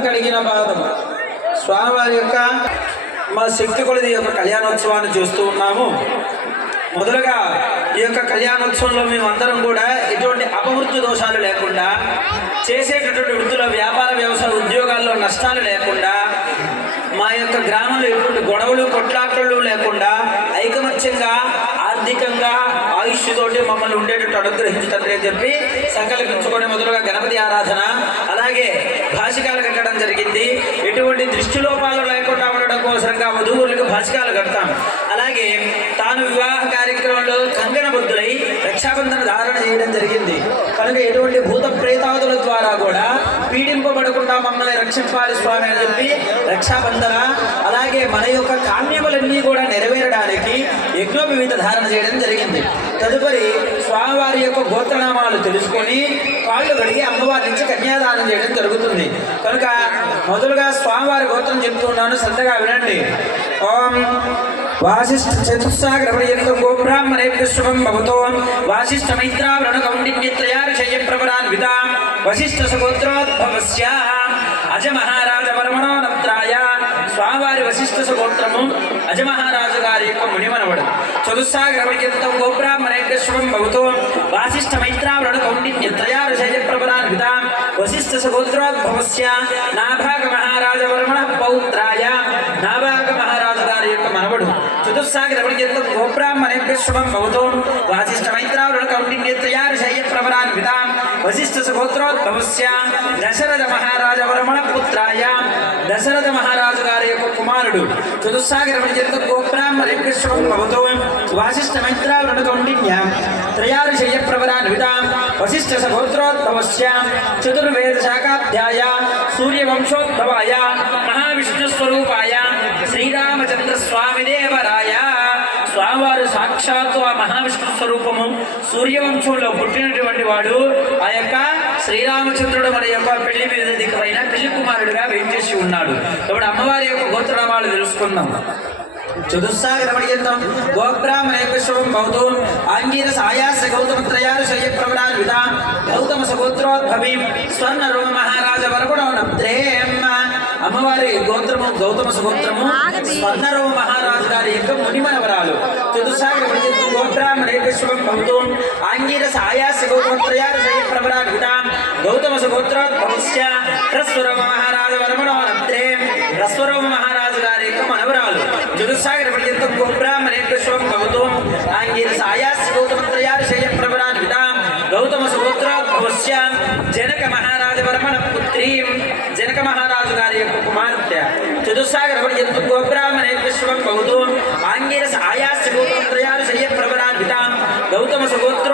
బ్రహ్మ కడిగిన పాదం స్వామివారి యొక్క మా శక్తి కొలది యొక్క కళ్యాణోత్సవాన్ని చూస్తూ ఉన్నాము. మొదలుగా ఈ యొక్క కళ్యాణోత్సవంలో మేమందరం కూడా ఎటువంటి అభివృద్ధి దోషాలు లేకుండా చేసేటటువంటి వృత్తుల వ్యాపార వ్యవసాయ ఉద్యోగాల్లో నష్టాలు లేకుండా మా యొక్క గ్రామంలో ఎటువంటి గొడవలు కొట్లాటలు లేకుండా ఐకమత్యంగా ఆర్థికంగా ఆయుష్తోటి మమ్మల్ని ఉండేటట్టు అనుగ్రహించుతండి అని చెప్పి సంకల్పించుకొని మొదలుగా గణపతి ఆరాధన అలాగే భాషికాలు కట్టడం జరిగింది. ఎటువంటి దృష్టి లోపాలు లేకుండా ఉండడం కోసంగా వధువులకు భాషికాలు కడతాం. అలాగే తాను వివాహ కార్యక్రమంలో కంగన బుద్ధులై రక్షాబంధన ధారణ చేయడం జరిగింది. కనుక ఎటువంటి భూత ప్రేతాదుల ద్వారా కూడా పీడింపబడకుండా మమ్మల్ని రక్షింపాలి స్వామి అని చెప్పి రక్షాబంధన అలాగే మన యొక్క కామ్యములన్నీ కూడా నెరవేరడానికి యజ్ఞోపవిత ధారణ చేయడం జరిగింది. తదుపరి స్వామివారి యొక్క గోత్రనామాలు తెలుసుకొని కాళ్ళు కడిగి అమ్మవారి నుంచి కన్యాదానం చేయడం జరుగుతుంది. కనుక మొదలుగా స్వామివారి గోత్రం చెప్తున్నాను శ్రద్ధగా వినండి. ఓం వాసిష్ఠ చతుస్సాగ్రపర్యంతం గోబ్రాహ్మణేభ్య శుభం భవతో వాసిష్ఠ మైత్రావరణ కౌండిన్యత్రయార్షయ ప్రవరాన్వితాం వశిష్ఠ సగోత్రోద్భవస్య అజ మహారాజ పరమణో విష్ణు వశిష్ఠ అజమహారాజు గారి యొక్క మునిమనవడు. చతుస్సాగ్రపర్యంతం గోబ్రాహ్మణేభ్య భవతో వాసిష్ఠ మైత్రావరణ కౌండిన్యత్రయార్షయ ప్రవరాన్వితాం వశిష్ఠ సగోత్రోద్భవస్య నాభాగ మహారాజ వర్మణ పౌత్రాయ నాభాగ మహారాజు గారి యొక్క మనవడు. చతుస్సాగర పర్యంతం గోబ్రాహ్మణేభ్య భవతో వాసిష్ఠ మైత్రావరుణ కౌండిన్యత్రయారు శయ్య ప్రవరాన్వితాం వశిష్ఠ సహోత్రోద్భవస్య దశరథ మహారాజ వర్మణ పుత్రాయ దశరథ మహారాజు గారి కుమారుడు చతుస్సాగర పర్యంతం గోబ్రాహ్మణేభ్య శుభం భవతో వాసిష్ఠ మైత్రావరుణ కౌండిన్యాం త్రయారు శయ్య వశిష్ఠ సహోత్రోద్భవస్య చతుర్వేద శాఖాధ్యాయ. సూర్యవంశోద్భవాయ మహావిష్ణు స్వరూపాయ శ్రీరామచంద్ర స్వామి దేవరాయ స్వామివారు సాక్షాత్తు ఆ మహావిష్ణు స్వరూపము. సూర్యవంశంలో పుట్టినటువంటి వాడు. ఆ యొక్క శ్రీరామచంద్రుడు మన యొక్క పెళ్ళి మీద రాజకుమారుడిగా వేయించేసి ఉన్నాడు. కాబట్టి అమ్మవారి యొక్క గోత్రనామాలు తెలుసుకుందాం. చతుస్సాగరమణ్యంతం గోబ్రాహ్మణేభ్య శుభం భవతు ఆంగీరస ఆయాస గౌతమ త్రయారు శయ్య ప్రవరాన్విత గౌతమ సగోత్రోద్భవి స్వర్ణ రోమ మహారాజ వరగుణ నప్త్రేమ్మ అమ్మవారి గోత్రము గౌతమ సగోత్రము స్వర్ణ రోమ మహారాజు గారి యొక్క మునిమనవరాలు చతుస్సాగరమణ్యంతం గోబ్రాహ్మణేభ్య శుభం భవతు ఆంగీరస ఆయాస గౌతమ త్రయారు శయ్య ప్రవరాన్విత గౌతమ సగోత్రోద్భవస్య రస్వరమ మహారాజు వరమణోనత్రే రస్వరమ మహారాజు గారి యొక్క మనవరాలు. జురుసాగర్ పర్యంత గోబ్రాహ్మణే విశ్వం గౌతమం ఆంగీల సాయాసి గౌతమత్రయారు శయ ప్రవరాన్ విదాం గౌతమ సుపుత్రోద్భవస్య జనక మహారాజ వర్మణ పుత్రీం జనక మహారాజు గారి యొక్క కుమార్తె. చతుస్సాగర పర్యంత గోబ్రాహ్మణే విశ్వం గౌతమం ఆంగీరస ఆయాస్య గౌతమత్రయారు శయ ప్రవరాన్ విదాం గౌతమ సుగోత్ర